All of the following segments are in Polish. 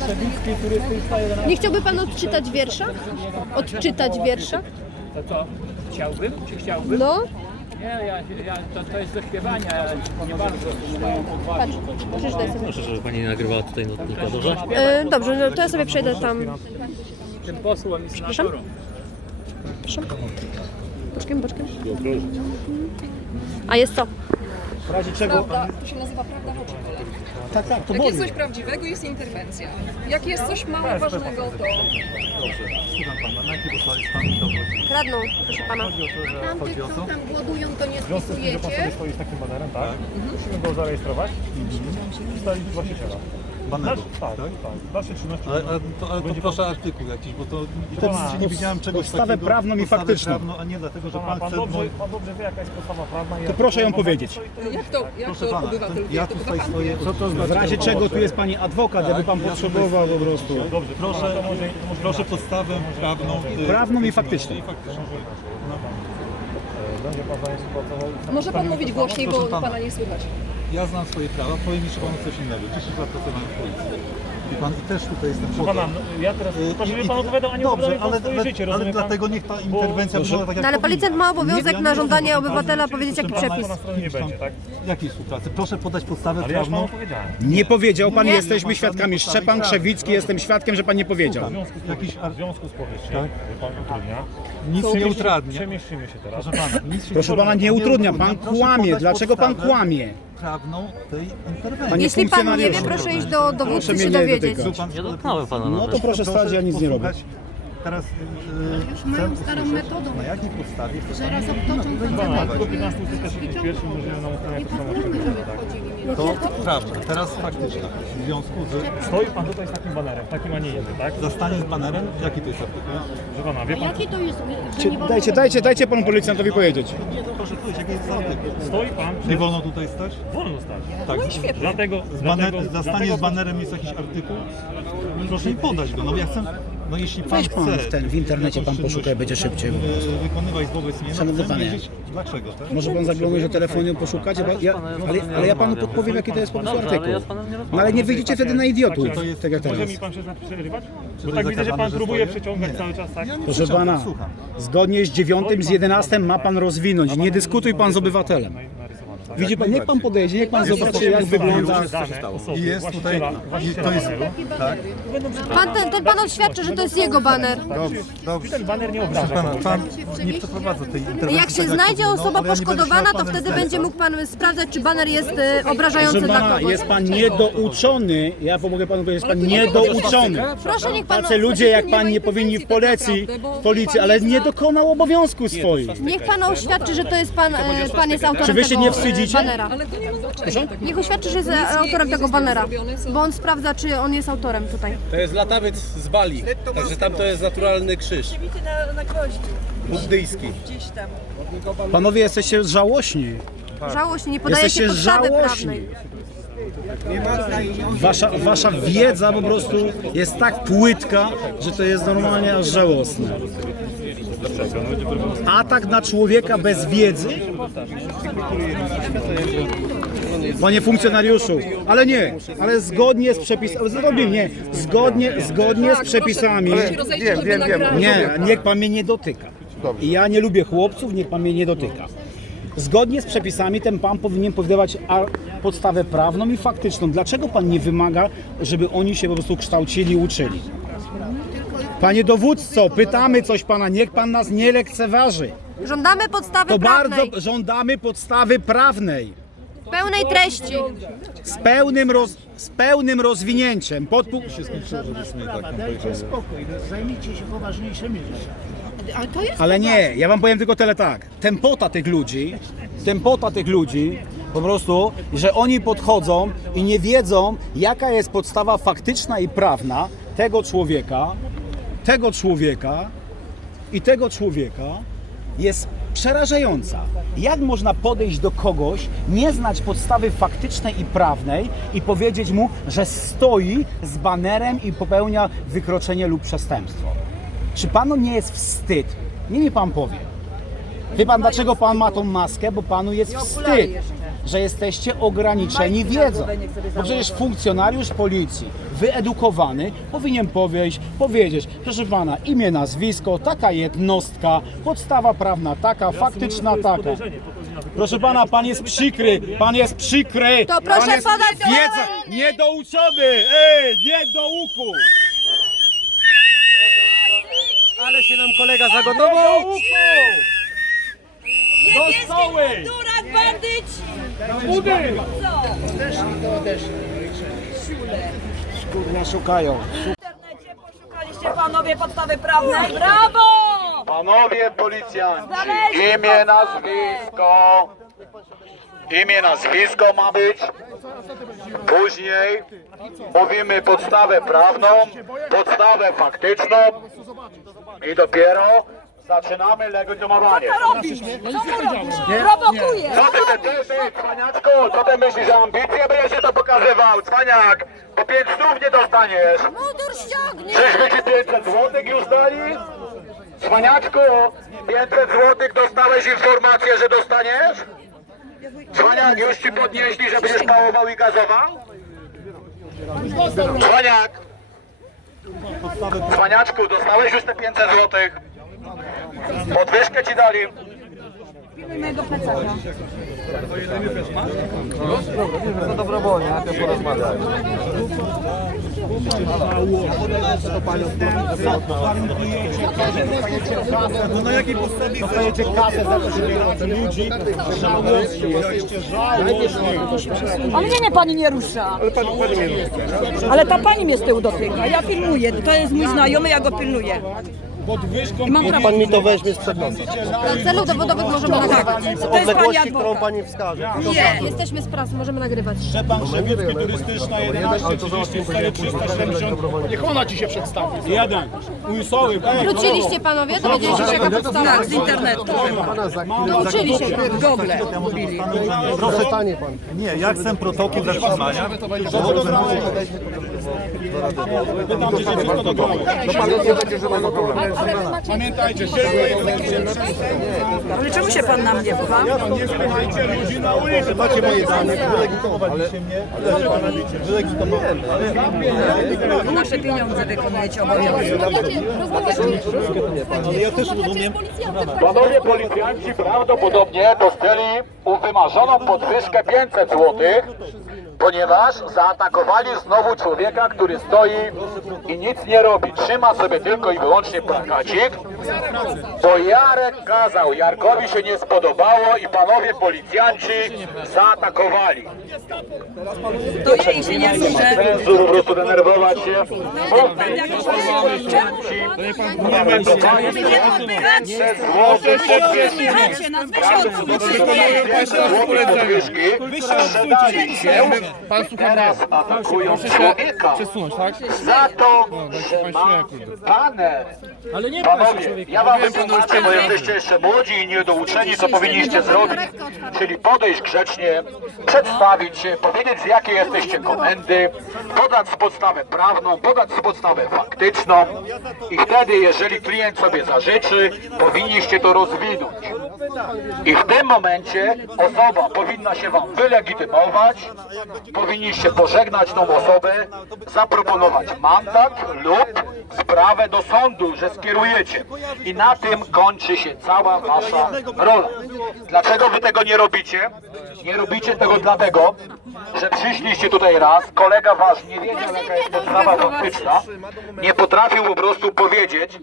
Trzebicki. Nie chciałby pan odczytać wiersza? Odczytać wiersza? To co? Chciałbym? Czy chciałbym? No, Nie, ja, ja, to, to jest do śpiewania, ja nie bardzo mają odwagi. patrz, przeczytaj sobie. Proszę, żeby pani nie nagrywała tutaj notnika, dobrze? E, dobrze, no to ja sobie przejdę tam. Tym posłem i senatorem. Proszę. Boczkiem, boczkiem. A jest co? W razie czego... Prawda, to się nazywa prawda w oczy kolegi. Tak, tak, to Jak jest coś prawdziwego, jest interwencja. Jak jest coś mało ważnego, to Słucham pana, na jakiej podstawie jest pan dowód? Kradną, proszę pana. Chodzi o to, że chodzi o to, tam głodują, to nie W związku z tym, że pan sobie stoi z takim banerem, tak? Musimy go zarejestrować i ustalić właściciela. Baneru, Tak, tak? tak. Dalsze czynności. Ale, ale, to, ale to proszę artykuł jakiś, bo to Pana, nie widziałem czegoś podstawę takiego. prawną i podstawę faktyczną. Prawną, a nie dlatego, że Pana, pan pan, chce... dobrze, pan dobrze wie, jaka jest podstawa prawna. i To jak- proszę ją powiedzieć. stoi, to- jak to, jak Proszę to pana, obywatel to wie, ja to tutaj swoje... wie. Co to W razie czego tu jest pani adwokat, jakby pan ja potrzebował po prostu. Dobrze, Proszę, to może, to może proszę podstawę prawną. y, Prawną i faktyczną. i faktyczną. będzie pan za nie współpracował. Może pan mówić głośniej, bo Proszę pana. pana nie słychać. Ja znam swoje prawa, powiem jeszcze panu coś innego. 10 lat pracowałem w policji. I pan i też tutaj jestem po Pana, to. no, ja teraz, Y, to żeby pan odpowiadał, a nie Dobrze, ale, swoje ale, życie, ale rozumie pan? dlatego niech ta interwencja wygląda tak jak No ale powinna. policjant ma obowiązek Nie, na żądanie nie obywatela rozumiem. powiedzieć jaki Proszę pana, przepis. Na stronie nie będzie, tak? Jakiej współpracy? Proszę podać podstawę Ale ja już panu prawną. powiedziałem. Nie powiedział pan, Nie. jesteśmy świadkami. Szczepan Krzewicki, jestem świadkiem, że pan nie powiedział. W związku z, Jakiś ar- w związku z powyższym, Tak. że pan utrudnia, Nic nie utrudnia. przemieścimy się teraz. Proszę pana, nic się Proszę pana, nie utrudnia, pan Proszę kłamie. Dlaczego pan podstawę kłamie? Prawną tej interwencji. Panie Jeśli pan nie wie, funkcjonariuszu. proszę iść do dowódcy się nie dowiedzieć. dotykać. Pan- Nie dotknąłem pana No nawet. to proszę stać, ja nic nie robię. posłuchać. Teraz yy, już mają starą metodą. na jakiej podstawie chce że raz pan obtoczą 15 ustęp 31 umożliwia nam ustalenie Nie podstawy pozwólmy, żeby tak. wchodzili. To prawda, teraz faktyczna. W związku z Stoi pan tutaj z takim banerem, takim, a nie innym, tak? zastanie z banerem, jaki to jest artykuł? Proszę pana, wie pan, Jaki to jest? Że Cie- nie wolno Dajcie, dajcie, dajcie panu policjantowi powiedzieć. Proszę powiedzieć, jaki jest artykuł? stoi pan Nie wolno tutaj stać? Wolno stać. Tak. Dlatego, Z baner, dlatego, zastanie dlatego z banerem jest jakiś artykuł? Proszę mi podać go, no ja chcę, no jeśli pan Weź pan chce... w ten- w internecie pan jakąś poszukaj, czynność będzie szybciej po prostu. Wykonywać wobec mnie, no Szanowny chcę panie. wiedzieć dlaczego, tak? Może pan zaglądać do telefonu, poszukać, bo ja, ale, ale ja panu podpowiem, jaki to jest po prostu Dobrze, ale ja artykuł. z panem nie No rozmawiam. ale nie wyjdziecie wtedy na idiotów, To jest- tak jak Może teraz. mi pan przestać przerywać? Bo tak widzę, że zakazane, pan że próbuje przeciągać cały czas, tak? Ja nie Proszę pana, słucham. zgodnie z 9 z 11 ma pan rozwinąć. Nie dyskutuj pan z obywatelem. Widzi pan, niech pan podejdzie, niech pan zobaczy jak wygląda. I jest tutaj, i to jest, tak? Pan, ten, ten pan oświadczy, że to jest jego baner. Dobrze, dobrze. Ten baner nie obraża Pana, pan nie przeprowadza tej interwencji. Jak się tak znajdzie powinno, osoba ale ja nie będę poszkodowana, to panem wtedy będzie mógł pan sprawdzać, czy baner jest e, obrażający Proszę dla pana, kogoś. jest pan niedouczony. Ja pomogę panu powiedzieć, jest pan niedouczony. Proszę, niech pan, Tacy ludzie jak pan nie powinni w policji, w policji, ale nie dokonał obowiązku swoich. niech pan oświadczy, że to jest pan, e, pan jest autorem Czy wy się tego nie e, wstydzicie? banera. Ale to nie ma znaczenia. tak Niech oświadczy, że jest autorem tego banera, bo on sprawdza, czy on jest autorem tutaj. To jest latawiec z Bali, także tam to jest naturalny krzyż. Buddyjski. Panowie, jesteście żałośni. Żałośnie, nie podajecie Jesteście podstawy żałośni. prawnej. Wasza, wasza wiedza po prostu jest tak płytka, że to jest normalnie aż żałosne. Atak na człowieka bez wiedzy? Panie funkcjonariuszu, ale nie, ale zgodnie z przepisami, zrobię nie, zgodnie, zgodnie z przepisami. rozejrzeć, żeby nagrać. Nie, niech pan mnie nie dotyka. I ja nie lubię chłopców, niech pan mnie nie dotyka. Zgodnie z przepisami ten pan powinien podawać a- podstawę prawną i faktyczną. Dlaczego pan nie wymaga, żeby oni się po prostu kształcili, uczyli? Panie dowódco, pytamy coś pana, niech pan nas nie lekceważy. Żądamy podstawy To prawnej, bardzo żądamy podstawy prawnej pełnej treści. z pełnym, roz, z pełnym rozwinięciem. Podpu- Ale to jest Ale nie, ja wam powiem tylko tyle tak. Tempota tych ludzi, tempota tych ludzi, po prostu, że oni podchodzą i nie wiedzą, jaka jest podstawa faktyczna i prawna tego człowieka, tego człowieka i tego człowieka jest przerażająca. Jak można podejść do kogoś, nie znać podstawy faktycznej i prawnej i powiedzieć mu, że stoi z banerem i popełnia wykroczenie lub przestępstwo? Czy panu nie jest wstyd? Nie mi pan powie. Wie pan dlaczego pan ma tą maskę? Bo panu jest wstyd, że jesteście ograniczeni wiedzą. Bo przecież funkcjonariusz policji, wyedukowany, powinien powiedzieć, powiedzieć, proszę pana, imię, nazwisko, taka jednostka, podstawa prawna taka, faktyczna taka. Proszę pana, pan jest przykry, pan jest przykry. To proszę pan jest podać wiedza, niedouczony, ej, nie do uchu. Ale się nam kolega zagotował! Do uchu. Do stoły. Durak bandyci! Kurwa szukają. W internecie poszukaliście panowie podstawy prawne? Brawo! Panowie policjanci, Znaleźli imię, podstawę. nazwisko. Imię, nazwisko ma być. Później mówimy podstawę prawną, podstawę faktyczną i dopiero zaczynamy legitymowanie. Robi! Co mu robisz? Prowokuje! Co ty, ty, ty, ty, cwaniaczku, co ty myślisz, że ambicje będziesz się to pokazywał, cwaniak? Po pięć stów nie dostaniesz. Mundur ściągnij! Czyżby ci 500 złotych już dali? Cwaniaczku, 500 złotych dostałeś informację, że dostaniesz? Cwaniak, już ci podnieśli, że będziesz pałował i gazował? Cwaniak! Cwaniaczku, dostałeś już te 500 złotych? Podwyżkę ci dali. Mojego plecaka. Dostajecie kasę za to, że bieracie ludzi. Żałosni, jesteście żałosni. A mnie nie pani nie rusza. Ale ta pani mnie z tyłu dotyka. Ja filmuję. To jest mój znajomy, ja go pilnuję. Podwyżką I mam prawo. Pan mi to weźmie sprzed nosa. Dla celów dowodowych możemy nagrywać. To jest pani adwokat. pani wskaże. Nie, jesteśmy z prasy, możemy nagrywać. Szczepan Krzewiecki, turystyczna 11, 34, 370. Niech ona ci się przedstawi. Jeden. Ujsoły. Wróciliście panowie, dowiedzieliście się jaka podstawa? Tak, z internetu. Nauczyli się. Google. Proszę panie pan. Nie, ja chcę protokół zatrzymania. Wszystko. Pamiętajcie, Ale czemu się pan na mnie chowa? nie spychajcie ludzi na ulicę. Macie moje dane, wylegitymowaliście mnie. Wylegitymowałem. Nasze pieniądze wykonujecie obowiązki. Ale ja też rozumiem. Panowie policjanci prawdopodobnie dostali wymarzoną podwyżkę 500 zł, ponieważ zaatakowali znowu człowieka, który stoi i nic nie robi. Trzyma sobie tylko i wyłącznie plakacik, bo Jarek kazał, Jarkowi się nie spodobało i panowie policjanci zaatakowali. To jej się nie. Sensu po prostu denerwować się. Pan jakiś Czemu? Nie odpychać się! Złoty Odpychacie nas, wy się odsuńcie. podwyżki sprzedali się, teraz atakują człowieka za to, że ma baner. Ale nie Panowie, ja wam wytłumaczę, bo jesteście jeszcze młodzi i niedouczeni, co powinniście zrobić. Czyli podejść grzecznie, przedstawić się, powiedzieć z jakiej jesteście komendy, podać podstawę prawną, podać podstawę faktyczną i wtedy, jeżeli klient sobie zażyczy, powinniście to rozwinąć. I w tym momencie osoba powinna się wam wylegitymować, powinniście pożegnać tą osobę, zaproponować mandat lub sprawę do sądu, że skierujecie. I na tym kończy się cała wasza rola. Dlaczego wy tego nie robicie? Nie robicie tego dlatego, że przyszliście tutaj raz, kolega wasz nie wiedział jaka jest podstawa faktyczna, nie potrafił po prostu powiedzieć,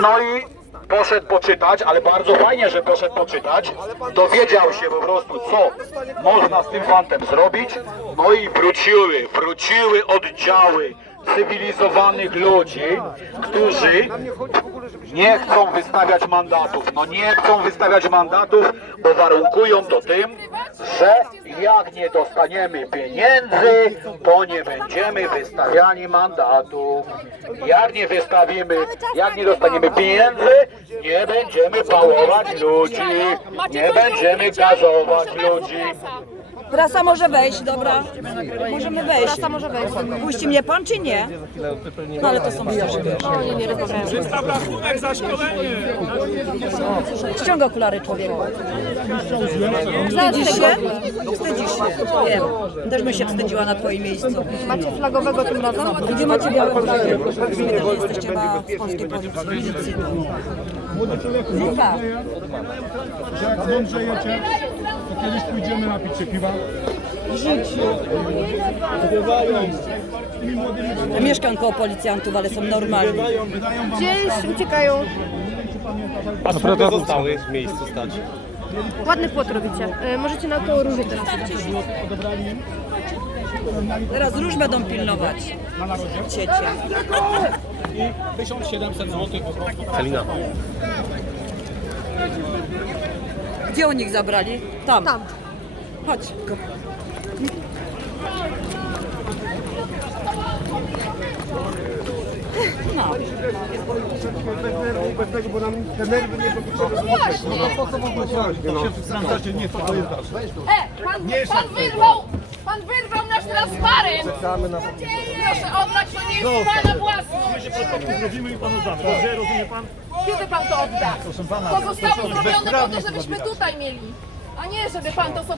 no i poszedł poczytać, ale bardzo fajnie, że poszedł poczytać. Dowiedział się po prostu, co można z tym fantem zrobić. No i wróciły, wróciły oddziały cywilizowanych ludzi, którzy nie chcą wystawiać mandatów. No nie chcą wystawiać mandatów, bo warunkują to tym, że jak nie dostaniemy pieniędzy, to nie będziemy wystawiani mandatów. Jak nie wystawimy, jak nie dostaniemy pieniędzy, nie będziemy pałować ludzi, nie będziemy gazować ludzi. Prasa może wejść, dobra? Możemy wejść. Prasa może wejść. Puści mnie pan czy nie? No ale to są starsze. O, nie, nie rozmawiają. Ściąga okulary człowieku. Wstydzisz się? Wstydzisz się. Wiem. Też bym się wstydziła na twoim miejscu. Macie flagowego tym razem? Gdzie macie białe flagi? Widzę, że jesteście na w polskiej policji. Milicji. No tak. Jak mądrzejecie, to kiedyś pójdziemy napić się piwa. Ja mieszkam koło policjantów, ale są normalni. Gdzieś uciekają. A skąd zostały w miejscu stać? Ładny płot robicie. E, możecie na koło róży teraz. Teraz róż będą pilnować. Ciecie. 1700 zł po prostu. Celina. Gdzie u nich zabrali? Tam. Tam. Chodź. Nie, to jest dalsze. E, pan, pan wyrwał! Pan wyrwał nasz transparent! Proszę oddać, to nie jest pana własność! Zrobimy i panu damy. Dobrze, rozumie pan? Kiedy pan to odda? To zostało zrobione po to, żebyśmy tutaj mieli, a nie żeby pan to sobie